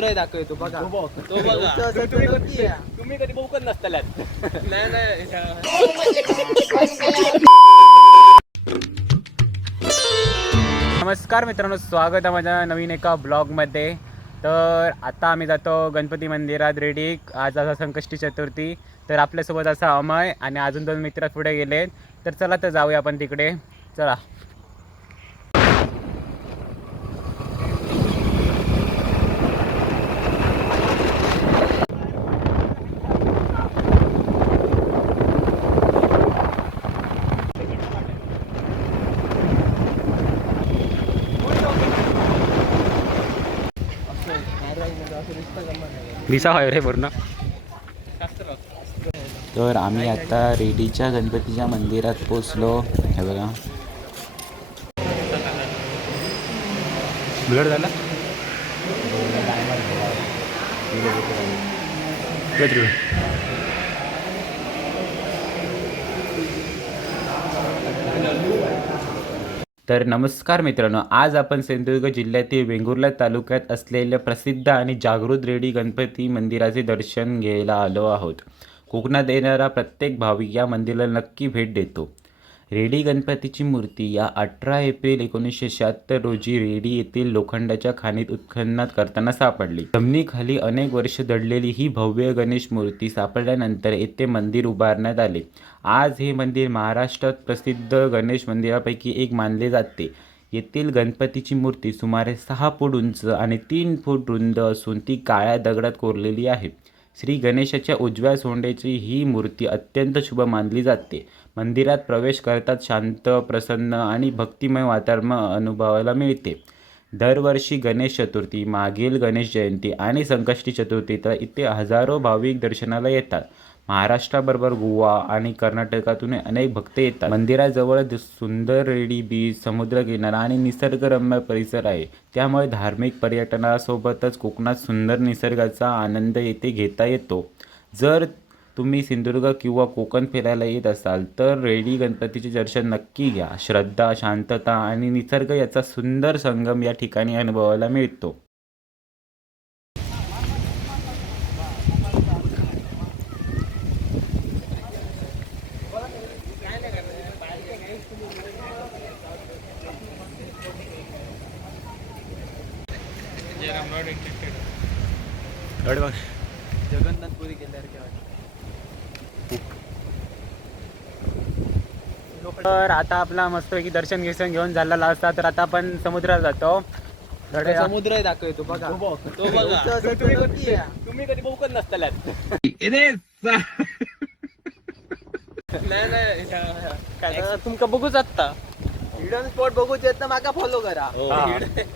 दाखवतो बघा तो बघा तुम्ही कधी बोकत नसताल्यात. नाही नमस्कार मित्रांनो, स्वागत आहे माझ्या नवीन एका ब्लॉगमध्ये. तर आता आम्ही जातो गणपती मंदिरात रेडी. आज असा संकष्टी चतुर्थी, तर आपल्यासोबत असा अमय आणि अजून 2 मित्र पुढे गेले. तर चला तर जाऊया आपण तिकडे. चला. दिसा आहे रे पूर्ण. तर आम्ही आता रेडीच्या गणपतीच्या मंदिरात पोचलो. हे बघा, ब्लड झाला. तर नमस्कार मित्रांनो, आज आपण सिंधुदुर्ग जिल्ह्यातील वेंगुर्ला तालुक्यात असलेल्या प्रसिद्ध आणि जागृत रेडी गणपती मंदिराचे दर्शन घ्यायला आलो आहोत. कोकणात येणारा प्रत्येक भाविक या मंदिराला नक्की भेट देतो. रेडी गणपतीची मूर्ती या 18 एप्रिल 1976 रोजी रेडी येथील लोखंडाच्या खाणीत उत्खननात करताना सापडली. जमिनीखाली अनेक वर्ष दडलेली ही भव्य गणेश मूर्ती सापडल्यानंतर येथे मंदिर उभारण्यात आले. आज हे मंदिर महाराष्ट्रात प्रसिद्ध गणेश मंदिरापैकी एक मानले जाते. येथील गणपतीची मूर्ती सुमारे 6 फूट उंच आणि 3 फूट रुंद असून ती काळ्या दगडात कोरलेली आहे. श्री गणेशाच्या उजव्या सोंडेची ही मूर्ती अत्यंत शुभ मानली जाते. मंदिरात प्रवेश करताच शांत, प्रसन्न आणि भक्तिमय वातावरण अनुभवायला मिळते. दरवर्षी गणेश चतुर्थी, मागील गणेश जयंती आणि संकष्टी चतुर्थीला इथे हजारो भाविक दर्शनाला येतात. महाराष्ट्राबरोबर गोवा आणि कर्नाटकातून अनेक भक्त येतात. मंदिराजवळ सुंदर रेडी बीच, समुद्रकिनारा आणि निसर्गरम्य परिसर आहे. त्यामुळे धार्मिक पर्यटनासोबतच कोकणात सुंदर निसर्गाचा आनंद येथे घेता येतो. जर तुम्ही सिंधुदुर्ग किंवा कोकण फिरायला येत असाल तर रेडी गणपतीचे दर्शन नक्की घ्या. श्रद्धा, शांतता आणि निसर्ग याचा सुंदर संगम या ठिकाणी अनुभवायला मिळतो. जगन्नाथपुरी गेल्यासारखे तर आता आपला मस्तपैकी दर्शन घेऊन झालेला असता. तर आता आपण समुद्रात जातो. समुद्र दाखवतो बघा तो बघा तुम्ही कधी बोकत नसताल्यात. नाही तुमका बघूच आता हिडन स्पॉट बघू येत ना, माका फॉलो करा.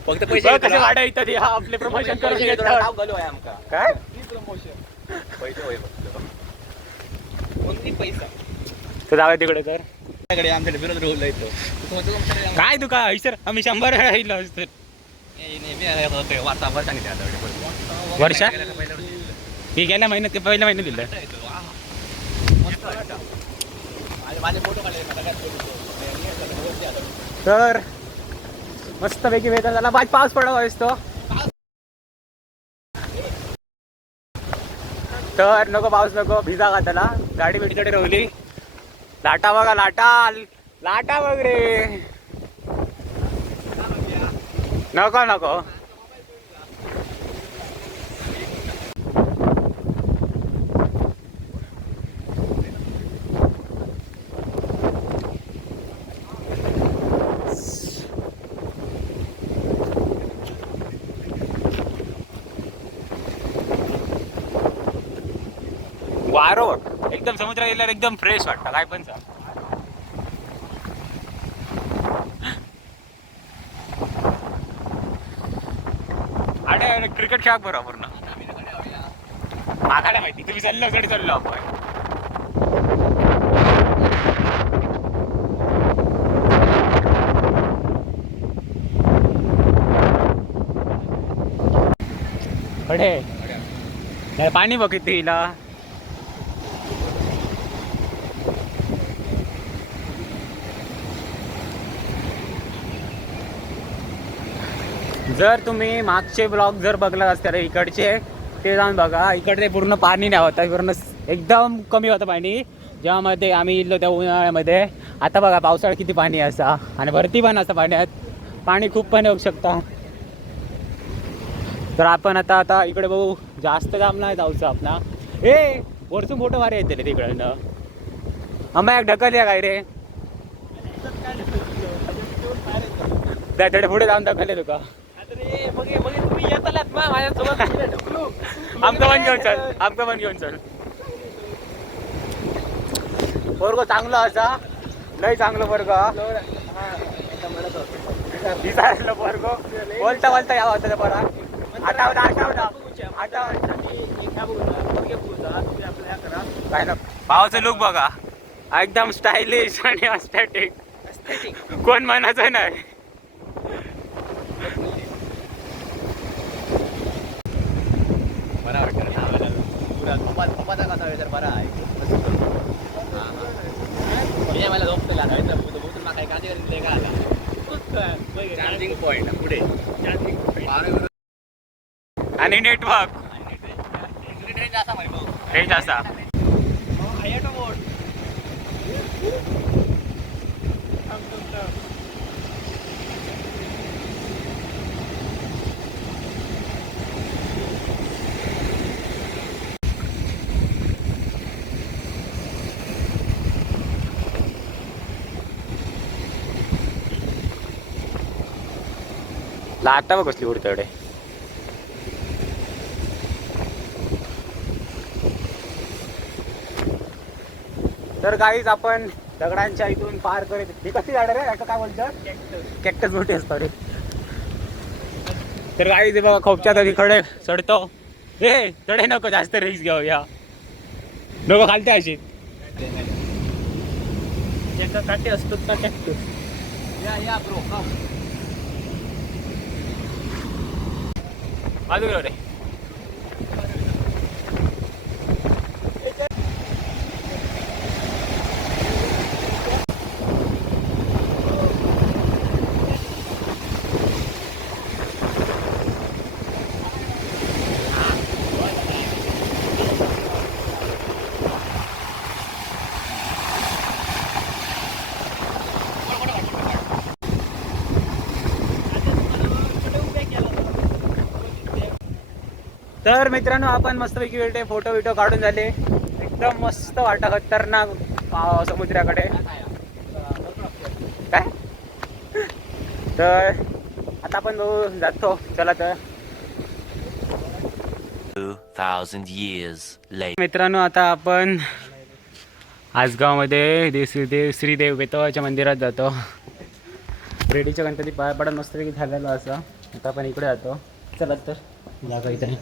फक्त पैसे कसे वाड्या येतात हे आपले प्रमोशन करून घेतात. नाव घालू आहे आमका काय प्रमोशन पैसे होय कोणती पैसा तर जाऊया तिकडे. तर आपल्याकडे आमच्याकडे विरोध रोल येतो. काय तू काय सर आम्ही 100 वेळा येईल असतो. वातावरण सांगितलं वर्षा मी गेल्या महिन्यात, पहिल्या महिन्यात दिलं. माझे फोटो काढले. तर मस्तपैकी वेदर झाला. पाऊस पडावा असतो तर नको, पाऊस नको, भिजा का त्याला. गाडी तिकडे राहिली. लाटा बघा, लाटा बघ रे. नको नको. वारो एकदम समुद्रात गेल्यावर एकदम फ्रेश वाटतं. काय पण सांग. अरे क्रिकेट खेळा बरोबर ना. मागायला माहिती तुम्ही चाललो आपण. कडे पाणी बघ किती हिला. जर तुम्ही मागचे ब्लॉग जर बघला असता इकडचे ते जाऊन बघा. इकडे पूर्ण पाणी नाही होतं, पूर्ण एकदम कमी होतं पाणी ज्यामध्ये आम्ही इल्लो त्या उन्हाळ्यामध्ये. आता बघा पावसाळ्यात किती पाणी असा आणि भरती पण असं पाण्यात, पाणी खूप पण येऊ शकता. तर आपण आता इकडे बघू, जास्त जाम नाही जाऊचं आपला. ए वरसून फोटो भारी येते रे तिकडनं. आंबा एक ढकल या काय रे, त्या पुढे जाऊन ढकले तुका. तुम्ही येतालात ना माझ्यासोबत आमचं पण घेऊन चल, आमचं पण घेऊन चल. पोरगो चांगलं असा, लय चांगलं पोरगो विचारलं पोरगो. बोलता बोलता यावं होतं बरा. काय ना भावाचं लुक बघा, एकदम स्टायलिश आणि अस्थेटिक. कोण म्हणायचं नाही. बरा वाटतं पप्पाचा कसा वेळ तर बरा आहे. मला झोपतेला काही कांदे दिले का चार्जिंग पॉईंट पुढे आणि नेटवर्क रेंज असा. लाटा बघ कसली उडतडे. तर काहीच आपण दगडांच्या इथून पार करत. ही कशी झाड रे, असं काय बोलतं, कॅक्टस मोठी असतो रे. तर काही बघा खोपच्या तरी खडे चढतो. हे चढे नको, जास्त रिस्क घेऊया नको, खालते अशी काटे असतात ना कॅक्टस. या ब्रो कम. बाजू रे. तर मित्रांनो आपण मस्तपैकी वेळ फोटो बिटो काढून झाले. एकदम मस्त वाटा खतरनाक समुद्राकडे काय. तर आता आपण जातो चला. तर 2000 years later. मित्रांनो आता आपण आसगावमध्ये श्रीदेव बेतवाच्या मंदिरात जातो. रेडीच्या गणपती पाया पडत मस्तपैकी झालेला असं. आता आपण इकडे जातो. चला तर जागा इथे.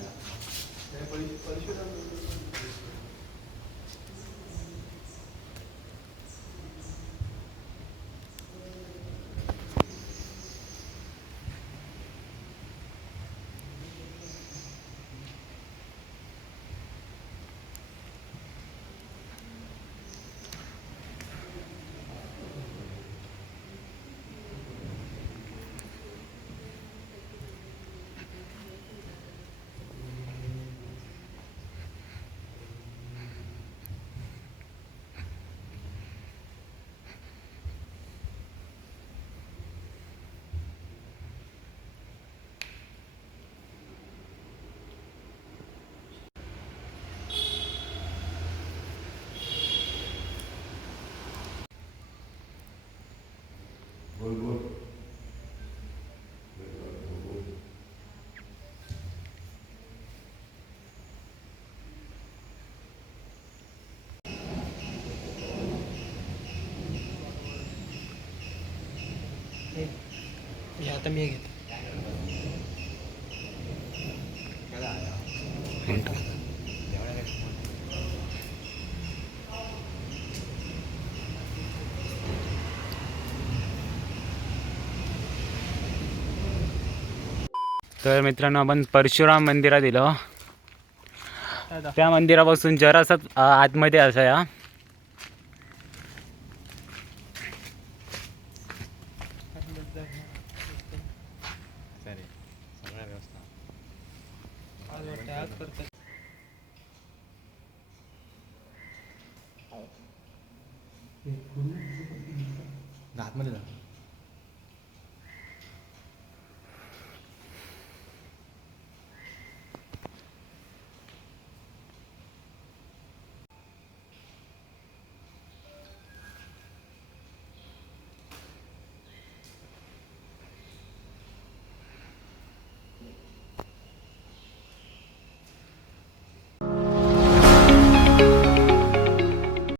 आता मी घेतो. तर मित्रांनो आपण परशुराम मंदिरात दिलो. त्या मंदिरापासून जरासच आतमध्ये असं या. आतमध्ये जा